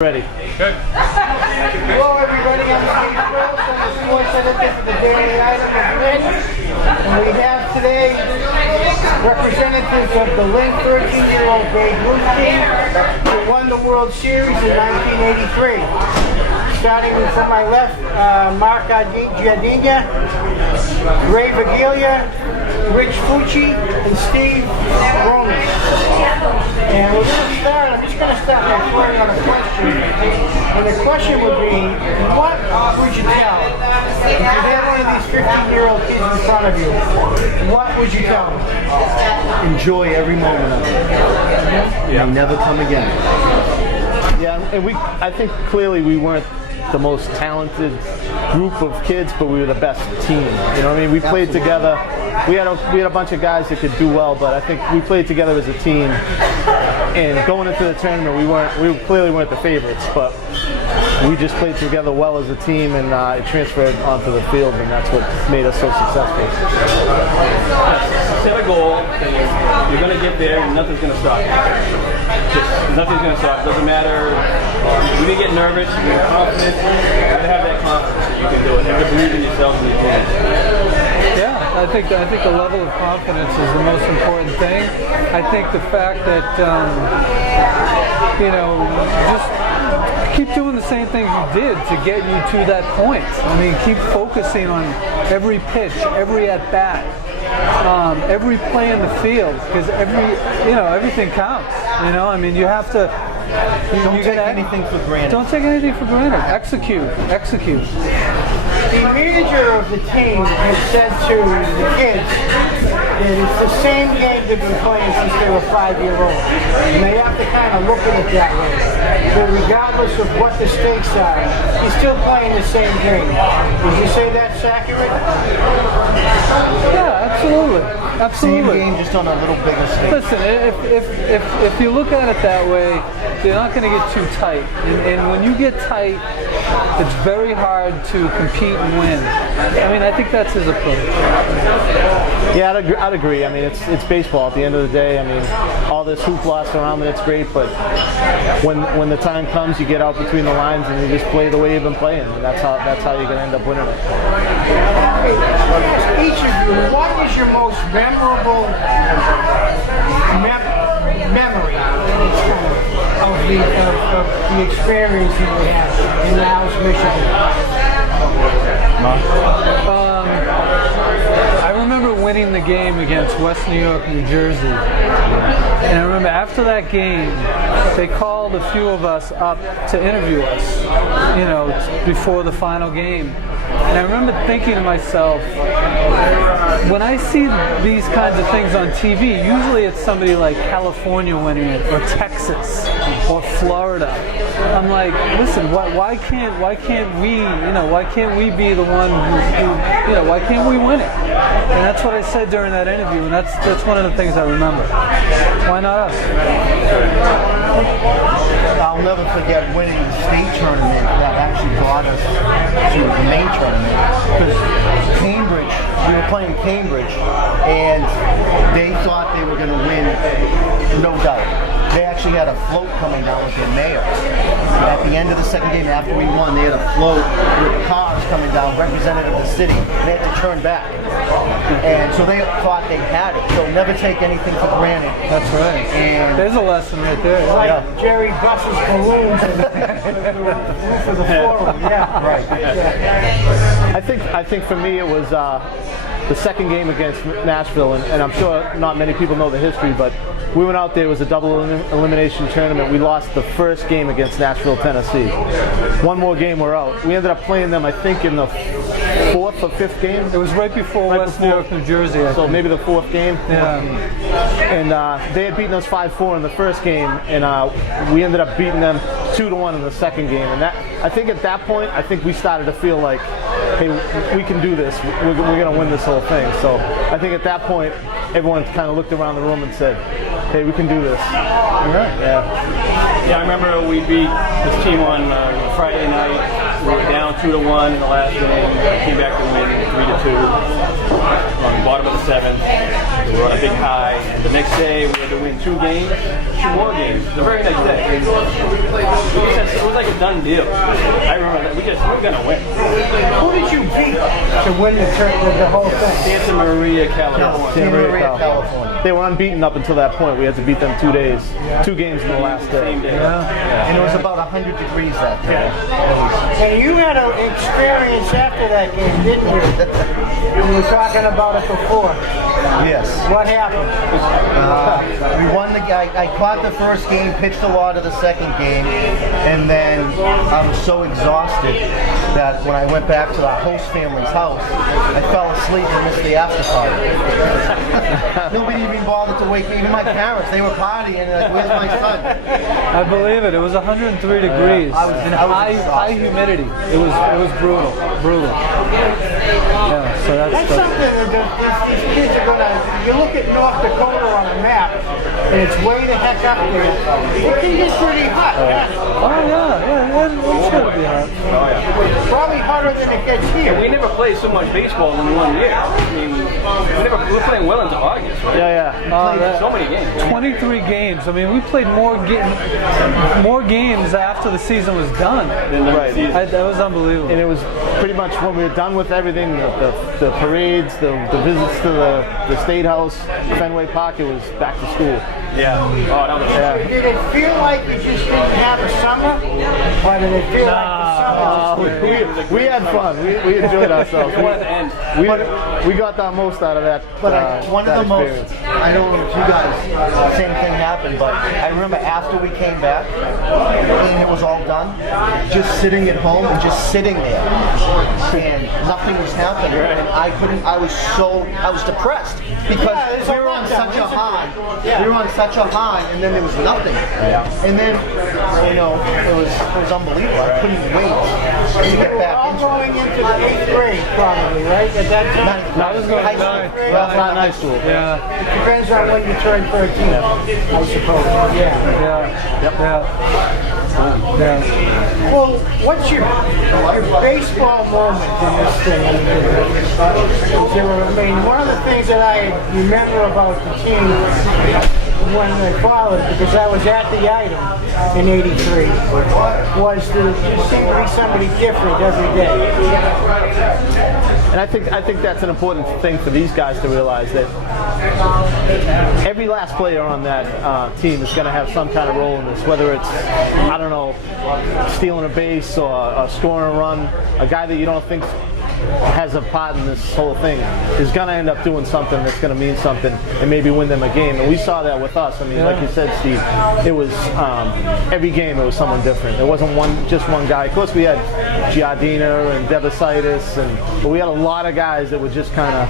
Ready. Good. Hello everybody, I'm Steve Krause. I'm the sports editor for the Daily Item of Lynn. And we have today representatives of the Lynn 13-year-old Ruth team who won the World Series in 1983. Starting from my left, Giardina, Veguilla, Fucci and Steve Roney. And we're going to start, I'm just going to start by throwing out a question. And the question would be, what would you tell? If you had one of these 15-year-old kids in front of you, what would you tell them? Enjoy every moment of it. Yeah. And never come again. Yeah, and I think clearly we weren't the most talented group of kids, but we were the best team. You know what I mean? We played together. We had a bunch of guys that could do well, but I think we played together as a team. And going into the tournament, we clearly weren't the favorites, but we just played together well as a team, and it transferred onto the field, and that's what made us so successful. Set a goal, and you're going to get there, and nothing's going to stop you. Nothing's going to stop. It doesn't matter. You may get nervous, you get confident. You got to have that confidence that you can do it. You have to believe in yourself and your team. Yeah, I think the level of confidence is the most important thing. I think the fact that just keep doing the same things you did to get you to that point. I mean, keep focusing on every pitch, every at bat, every play in the field, because everything counts. You know, I mean, you have to. Don't take anything for granted. Don't take anything for granted. Execute. The manager of the team has said to the kids that it's the same game they've been playing since they were 5-year-olds. And they have to kind of look at it that way. So regardless of what the stakes are, he's still playing the same game. Would you say that's accurate? Yeah, absolutely. Same game, just on a little bigger stage. Listen, if you look at it that way, you're not going to get too tight. And when you get tight, it's very hard to compete and win. I mean, I think that's his approach. Yeah, I'd agree. I mean, it's baseball at the end of the day. I mean, all this hoopla around it, it's great, but when the time comes, you get out between the lines and you just play the way you've been playing. And that's how you're going to end up winning it. Each of you, what is your most memorable memory of the experience you had in Laos, Michigan? I remember winning the game against West New York, New Jersey. And I remember after that game, they called a few of us up to interview us, before the final game. And I remember thinking to myself, when I see these kinds of things on TV, usually it's somebody like California winning it, or Texas, or Florida. I'm like, listen, why can't we be the one who why can't we win it? And that's what I said during that interview, and that's one of the things I remember. Why not us? I'll never forget winning the state tournament that actually brought us to the main tournament. Because Cambridge, we were playing Cambridge, and they thought they were going to win, no doubt. They actually had a float coming down with their mayor. At the end of the second game, after we won, they had a float with cars coming down, representative of the city. They had to turn back. And so they thought they had it. So never take anything for granted. That's right. And there's a lesson right there. Like Jerry Buss's balloons and the roof of the forum. Yeah, right. Yeah. I think for me it was the second game against Nashville, and I'm sure not many people know the history, but we went out there, it was a double elimination tournament. We lost the first game against Nashville, Tennessee. One more game, we're out. We ended up playing them, I think, in the fourth or fifth game. It was right before West New York, New Jersey. So maybe the fourth game. Yeah. And they had beaten us 5-4 in the first game, and we ended up beating them 2-1 in the second game. And I think at that point, we started to feel like, hey, we can do this. We're going to win this whole thing. So I think at that point, everyone kind of looked around the room and said, hey, we can do this. All right. Yeah, I remember we beat this team on Friday night. We were down 2-1 in the last game. Came back to win 3-2 on the bottom of the seventh. We were on a big high. And the next day, we had to win 2 more games. The very next day. It was like a done deal. I remember that. We're going to win. Who did you beat to win the whole thing? Santa Maria, California. Santa Maria, California. They were unbeaten up until that point. We had to beat them 2 days. 2 games in the last day. Same day. And it was about 100 degrees that day. And you had an experience after that game, didn't you? You were talking about it before. Yes. What happened? We won I caught the first game, pitched a lot of the second game, and then I was so exhausted that when I went back to the host family's house, I fell asleep and missed the after party. Nobody even bothered to wake me. Even my parents, they were partying. Like, where's my son? I believe it. It was 103 degrees and high humidity. It was brutal. Yeah, so That's something that these kids are going to... You look at North Dakota on a map, and it's way the heck up there. It can get pretty hot. It's gonna be hot. Probably hotter than it gets here. We never played so much baseball in 1 year. I mean, we were playing well into August, right? Yeah. So many games. 23 games. I mean, we played more games after the season was done. Right. That was unbelievable. And it was pretty much when we were done with everything, the parades, the visits to the State House, Fenway Park, it was back to school. Yeah. Oh, that was Did it feel like you just didn't have a summer? Or did it feel like the summer? We had fun. We enjoyed ourselves. We wanted to end. We got the most out of that. But one of that the most, experience. I don't know if you guys, same thing happened, but I remember after we came back and it was all done, just sitting at home and just sitting there and nothing was happening. And I was depressed because we were on such a high. We were on such a high and then there was nothing. And then, it was unbelievable. I couldn't wait to get back All into it. going into the 8th grade, probably, right? At that time? I was going high school. Well, not high school. Yeah. It depends on when you turn 13, I suppose. Well, what's your baseball moment in this thing? One of the things that I remember about the team when they followed, because I was at the item in '83, was to just seem to be somebody different every day. And I think that's an important thing for these guys to realize, that every last player on that team is going to have some kind of role in this, whether it's, I don't know, stealing a base or scoring a run. A guy that you don't think has a part in this whole thing is going to end up doing something that's going to mean something and maybe win them a game. And we saw that with us. I mean, like you said, Steve, it was every game it was someone different. It wasn't just one guy. Of course, we had Giardina and but we had a lot of guys that were just kind of,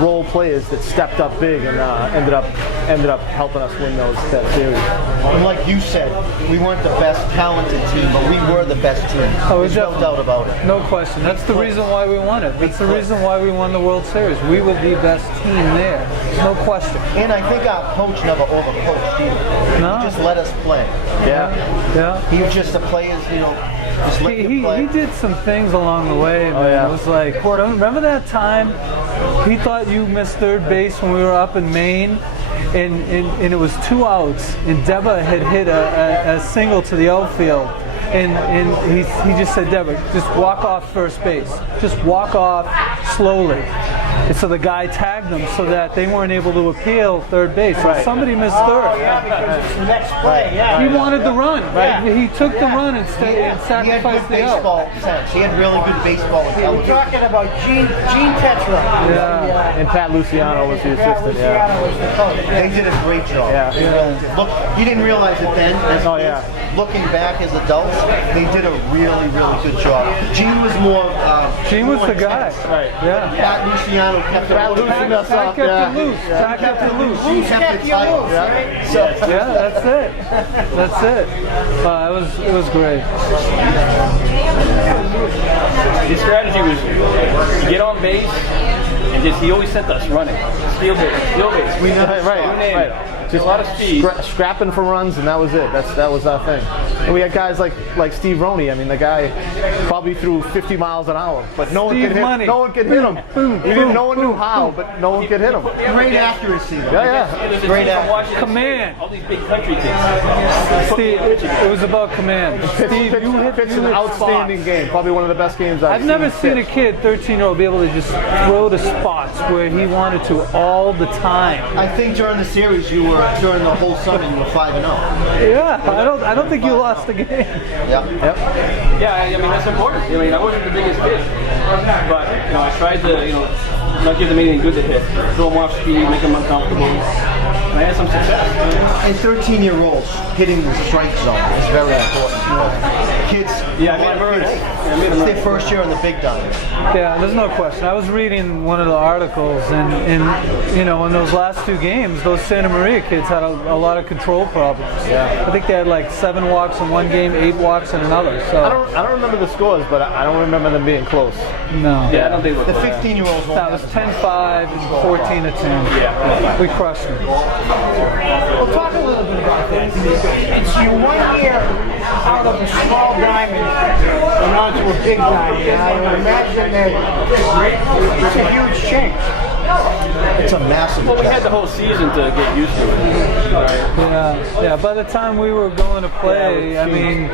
role players that stepped up big and ended up helping us win that series. And like you said, we weren't the best talented team, but we were the best team. There's no doubt about it. No question. That's the reason why we won it. That's the reason why we won the World Series. We were the best team there. No question. And I think our coach never overcoached either. No. He just let us play. Yeah. He was just the players, just let you play. He did some things along the way, man. It was like, remember that time he thought you missed third base when we were up in Maine? And it was 2 outs, and Deba had hit a single to the outfield, and he just said, Deba, just walk off first base. Just walk off slowly. And so the guy tagged them so that they weren't able to appeal third base. So somebody missed third. Because it's the next play, He wanted the run. He took the run and sacrificed the out. Baseball sense. He had really good baseball We're intelligence. talking about Gene Tetra. And Pat Luciano was the assistant. Luciano was the coach. They did a great job. They really did. Look, you didn't realize it then. Looking back as adults, they did a really, really good job. Gene was more. Gene was the guy. Right. Yeah. Pat Luciano kept it loose. Pat kept it loose. Pat kept it loose. Gene kept it tight. right? So, Yeah, that's it. That's it. It was great. His strategy was to get on base and he always sent us running. Steal base. We know Right. just a lot of speed. Scrapping for runs, and that was it. That was our thing. And we had guys like Steve Roney. I mean, the guy probably threw 50 miles an hour, but no one could hit him. No one could hit him. No one knew how, but no one could hit him. Great accuracy, though. Yeah. Great accuracy. Command. All these big country teams. Steve, it was about command. Steve, Pitched an outstanding game. Probably one of the best games I've never seen a kid, 13-year-old, be able to just throw to spots where he wanted to all the time. I think during the series, during the whole summer, you were 5-0. Yeah, I don't think you lost a game. Yeah. Yeah, I mean, that's important. I mean, I wasn't the biggest kid, but I tried to, not give them anything good to hit. Throw them off speed, make them uncomfortable. And I had some success. And 13-year-olds hitting the strike zone is very important. Kids, Yeah, I made them earn it. it's their first year on the big diamond. Yeah, there's no question. I was reading one of the articles, and in those last two games, those Santa Maria kids had a lot of control problems. Yeah. I think they had like 7 walks in one game, 8 walks in another. So I don't remember the scores, but I don't remember them being close. no. Yeah, I don't think it The was 15-year-olds won't That was 10-5 and 14-10. Yeah. We crushed them. Well, talk a little bit about that. It's your 1 year out of a small diamond and onto a big diamond. And I would imagine that it's a huge change. It's a massive Well, we had the adjustment. whole season to get used to it. Yeah. By the time we were going to play, I mean,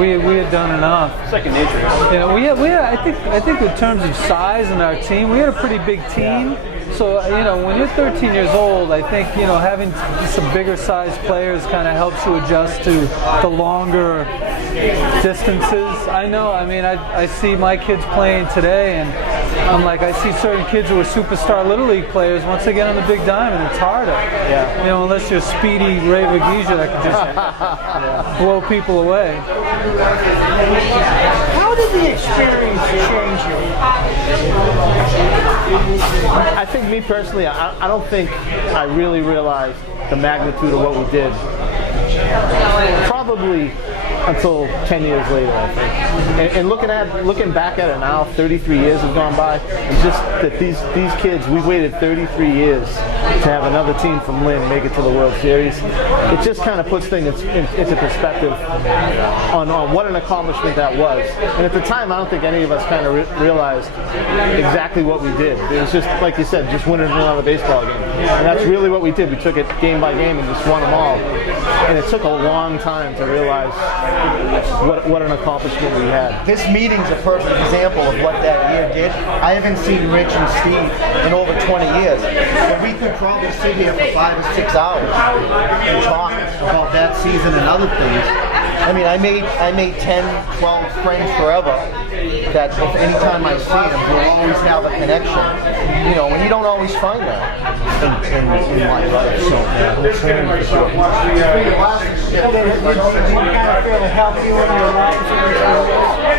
we had done enough. Second nature. We had. I think in terms of size in our team, we had a pretty big team. So when you're 13 years old, I think having some bigger sized players kind of helps you adjust to the longer distances. I know. I mean, I see my kids playing today, and I'm like, I see certain kids who are superstar Little League players. Once they get on the big diamond, it's harder. Yeah. Unless you're speedy Ray Veguilla that can just blow people away. How did the experience change you? I think me personally, I don't think I really realized the magnitude of what we did. Probably until 10 years later, I think. And looking back at it now, 33 years have gone by, and just that these kids, we waited 33 years to have another team from Lynn make it to the World Series. It just kind of puts things into perspective on what an accomplishment that was. And at the time, I don't think any of us kind of realized exactly what we did. It was just, like you said, just winning another baseball game. And that's really what we did. We took it game by game and just won them all. And it took a long time to realize what an accomplishment we had. This meeting's a perfect example of what that year did. I haven't seen Rich and Steve in over 20 years, but we could probably sit here for 5 or 6 hours and talk about that season and other things. I mean, I made 10, 12 friends forever that if anytime I see them, we'll always have a connection. And you don't always find that in life. So, What kind of feel to help you in your life?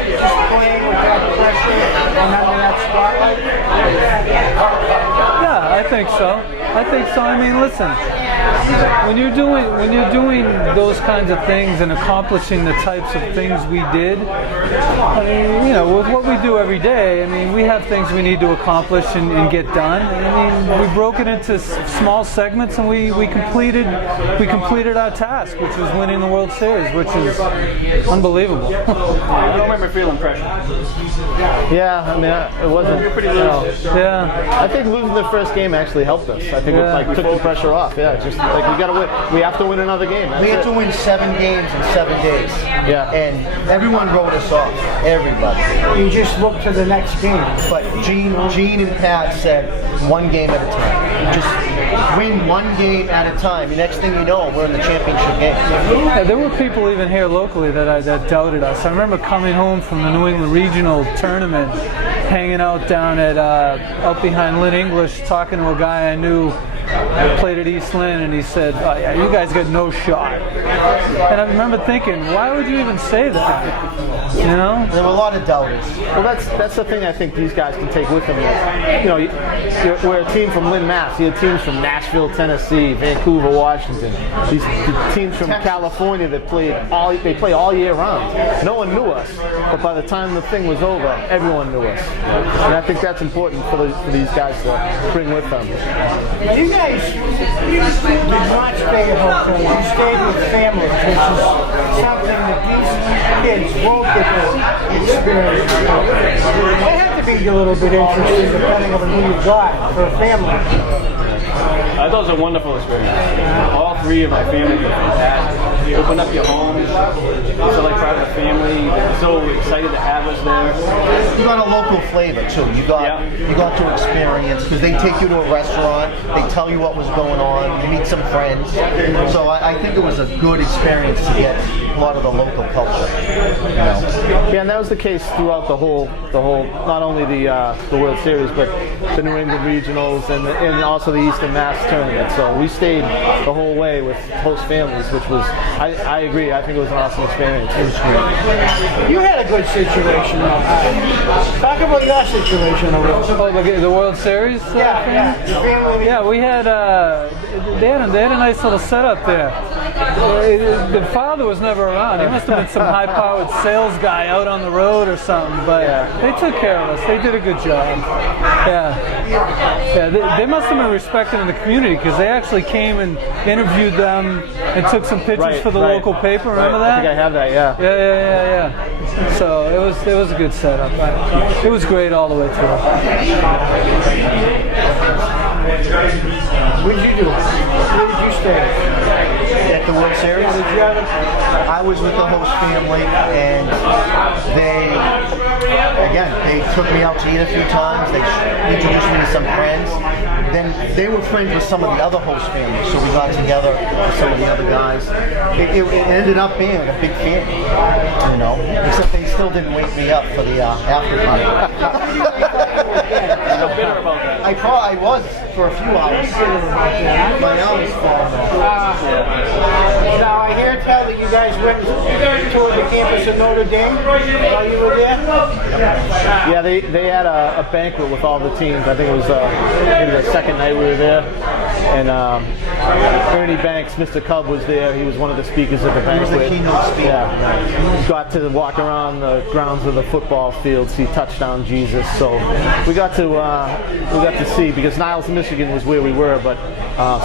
Just playing with that pressure and under that spotlight? Yeah, I think so. I mean, listen, when you're doing those kinds of things and accomplishing the types of things we did, I mean, with what we do every day, I mean, we have things we need to accomplish and get done. I mean, we broke it into small segments, and we completed our task, which was winning the World Series, which is unbelievable. I don't remember feeling pressure. Yeah, I mean, it wasn't. You're pretty loose. Yeah. I think losing the first game actually helped us. I think it took the pressure off. Yeah, just like we gotta win. We have to win another game. That's we had it. to win 7 games in 7 days. Yeah. And everyone wrote us off. Everybody. You just look to the next game. But Gene and Pat said 1 game at a time. Just win 1 game at a time. The next thing you know, we're in the championship game. Yeah, there were people even here locally that doubted us. I remember coming home from the New England Regional Tournament, hanging out down at out behind Lynn English, talking to a guy I knew played at East Lynn, and he said, "Oh, yeah, you guys got no shot." And I remember thinking, why would you even say that? There were a lot of doubters. Well, that's the thing I think these guys can take with them. We're a team from Lynn, Mass. You have teams from Nashville, Tennessee, Vancouver, Washington. These teams from California that play all year round. No one knew us, but by the time the thing was over, everyone knew us. And I think that's important for these guys to bring with them. Now, you guys guys did not stay at hotels. You stayed with families, which is something that these kids won't get to experience. That had to be a little bit interesting, depending on who you got for a family. I thought it was a wonderful experience. All three of my family were fantastic. You open up your homes, it's like part of the family. They're so excited to have us there. You got a local flavor too. You got to experience because they take you to a restaurant, they tell you what was going on, you meet some friends. So I think it was a good experience to get a lot of the local culture. You know? Yeah, and that was the case throughout the whole, not only the World Series, but the New England regionals and also the Eastern Mass tournament. So we stayed the whole way with host families, which was, I agree, I think it was an awesome experience. It was great. You had a good situation, though. Talk about your situation over there. Oh, the World Series? Yeah. Your family. Yeah, we had they had a nice little setup there. The father was never around. He must have been some high-powered sales guy out on the road or something. But they took care of us. They did a good job. Yeah. They must have been respected in the community because they actually came and interviewed them and took some pictures for the local paper. Remember that? I think I have that. Yeah. Yeah. So it was a good setup. It was great all the way through. What did you do? Where did you stay? At the World Series, I was with the host family, and they took me out to eat a few times. They introduced me to some friends. Then they were friends with some of the other host families, so we got together with some of the other guys. It ended up being like a big family, you know. Except they still didn't wake me up for the after party. I'm so bitter about that. I was for a few hours. My hours falling off. Now, I hear tell that you guys went and toured the campus of Notre Dame while you were there? Yeah, they had a banquet with all the teams. I think it was maybe the second night we were there. And Ernie Banks, Mr. Cub, was there. He was one of the speakers at the banquet. He was the keynote speaker. Yeah. Got to walk around the grounds of the football field, see Touchdown Jesus. So we got to see, because Niles, Michigan was where we were, but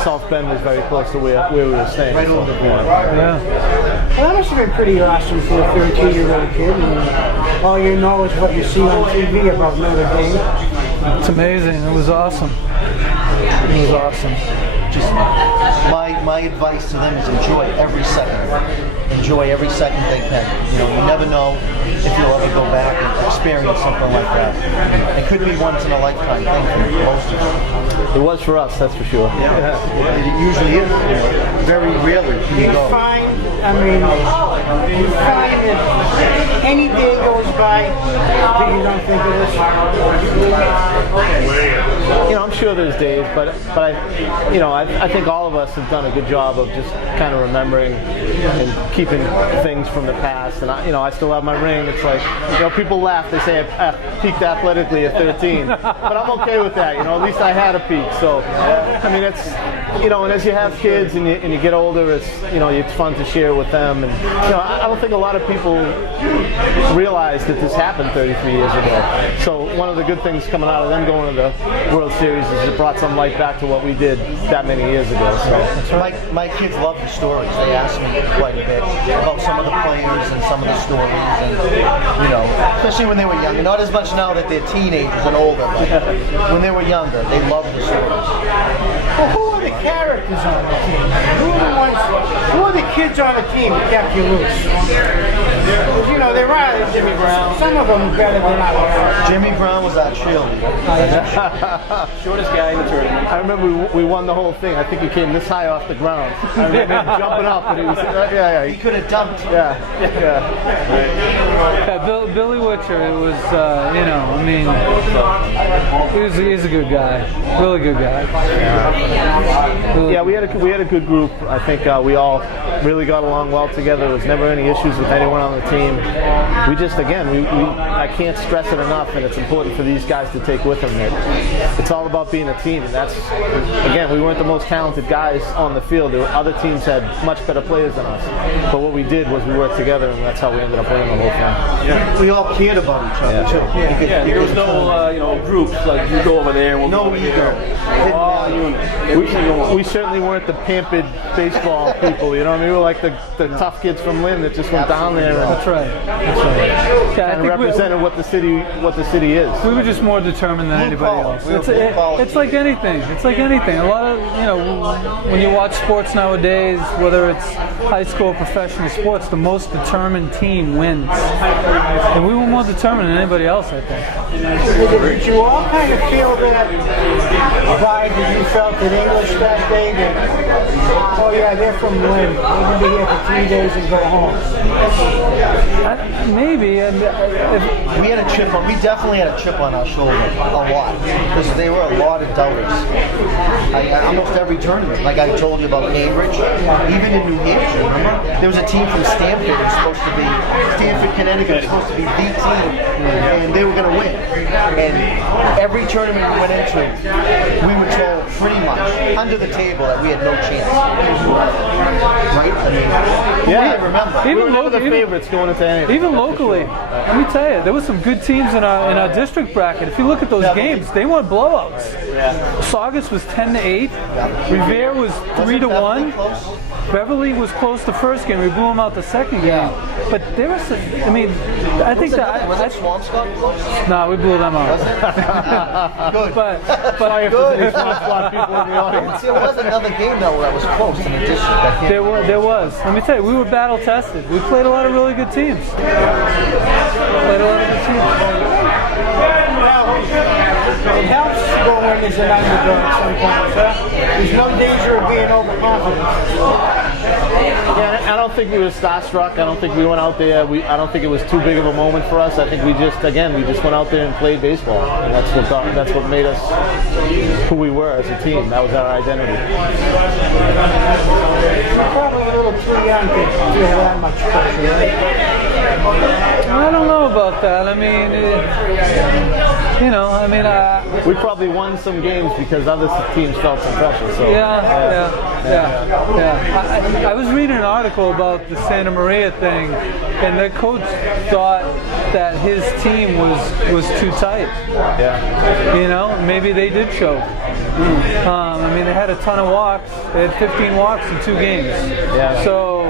South Bend was very close to where we were staying. Right over the border. Yeah. Well, that must have been pretty awesome for a 13-year-old kid. And all you know is what you see on TV about Notre Dame. It's amazing. It was awesome. It was awesome. Just my advice to them is enjoy every second. Enjoy every second they can. You know, you never know if you'll ever go back and experience something like that. It could be once in a lifetime thing for most of them. It was for us, that's for sure. Yeah. It usually is. Very rarely can you go. You find that any day goes by that you don't think of this? You know, I'm sure there's days, but I think all of us have done a good job of just kind of remembering and keeping things from the past. And I still have my ring. It's like, people laugh. They say I peaked athletically at 13, but I'm okay with that. At least I had a peak. So, I mean, it's and as you have kids and you get older, it's fun to share with them. And I don't think a lot of people realize that this happened 33 years ago. So one of the good things coming out of them going to the World Series is it brought some light back to what we did that many years ago. So my kids love the stories. They ask me quite a bit about some of the players and some of the stories, and especially when they were younger. Not as much now that they're teenagers and older, but when they were younger, they love the stories. Well, who are the characters on the team? Who are the kids on the team that kept you loose? They're right. Jimmy Brown. Some of them better than others. Jimmy Brown was our cheerleader. Shortest guy in the tournament. I remember we won the whole thing. I think he came this high off the ground. I remember him jumping up, and he was He could have dumped. Yeah. Billy Witcher, it was, he's a good guy. Really good guy. Yeah, we had a good group. I think we all really got along well together. There was never any issues with anyone on the team. We just, I can't stress it enough, and it's important for these guys to take with them that it's all about being a team. And that's, we weren't the most talented guys on the field. Other teams had much better players than us. But what we did was we worked together, and that's how we ended up winning the whole thing. Yeah. We all cared about each other too. There was no groups like you go over there. We'll no go over ego. here. We're all all unit. Every single one. We certainly weren't the pampered baseball people, you know what I mean? We were like the tough kids from Lynn that just went down there and That's right. That's right. Yeah, I and think represented what the city is. we were just more determined than anybody collar. else. We were It's, blue collar. it's like anything. It's like anything. A lot of, when you watch sports nowadays, whether it's high school or professional sports, the most determined team wins. And we were more determined than anybody else, I think. Did you all kind of feel that vibe that you felt in English that day? That, oh yeah, they're from Lynn. They're going to be here for 3 days and go home. Maybe. And We had a chip on. We definitely had a chip on our shoulder, a lot, because there were a lot of doubters. Almost every tournament, like I told you about Cambridge, even in New Hampshire. Remember, there was a team from Stanford that was supposed to be Connecticut, was supposed to be the team, and they were going to win. And every tournament we went into, we were told pretty much under the table that we had no chance. Right? I mean, we didn't remember. We were never the favorites going into anything. even locally, let me tell you, there were some good teams in our district bracket. If you look at those games, they weren't blowouts. Saugus was 10-8. Revere was 3-1. Beverly was close the first game. We blew them out the second game. But there was some, I mean, I think Was that it Swampscott close? no, we blew them out. Good. But Good. People in the audience. There was another game though that was close in the district. That came. there was. Let me tell you, we were battle tested. We played a lot of really good teams. Played a lot of good teams. It helps to go in as an underdog sometimes, huh? There's no danger of being overconfident. Yeah, I don't think we were starstruck. I don't think we went out there. I don't think it was too big of a moment for us. I think we just went out there and played baseball, and that's what made us who we were as a team. That was our identity. You're probably a little too young to feel that much pressure, right? I don't know about that. I mean, We probably won some games because other teams felt some pressure. So yeah. I was reading an article about the Santa Maria thing, and the coach thought that his team was too tight. Yeah. Maybe they did choke. They had a ton of walks. They had 15 walks in 2 games. Yeah. So,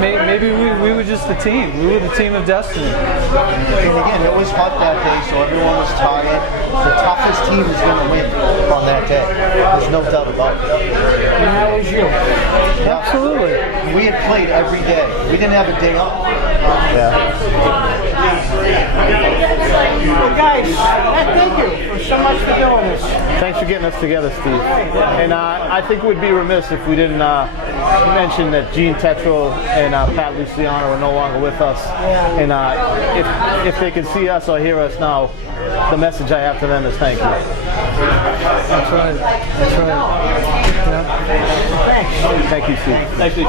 maybe we were just the team. We were the team of destiny. And again, it was hot that day, so everyone was tired. The toughest team is going to win on that day. There's no doubt about it. And that was you. Absolutely. We had played every day. We didn't have a day off. Well, guys, thank you for so much for doing this. Thanks for getting us together, Steve. And I think we'd be remiss if we didn't mention that Gene Tetreault and Pat Luciano are no longer with us. And if they can see us or hear us now, the message I have to them is thank you. That's right. Thanks. Thank you, Steve. Thanks, Steve.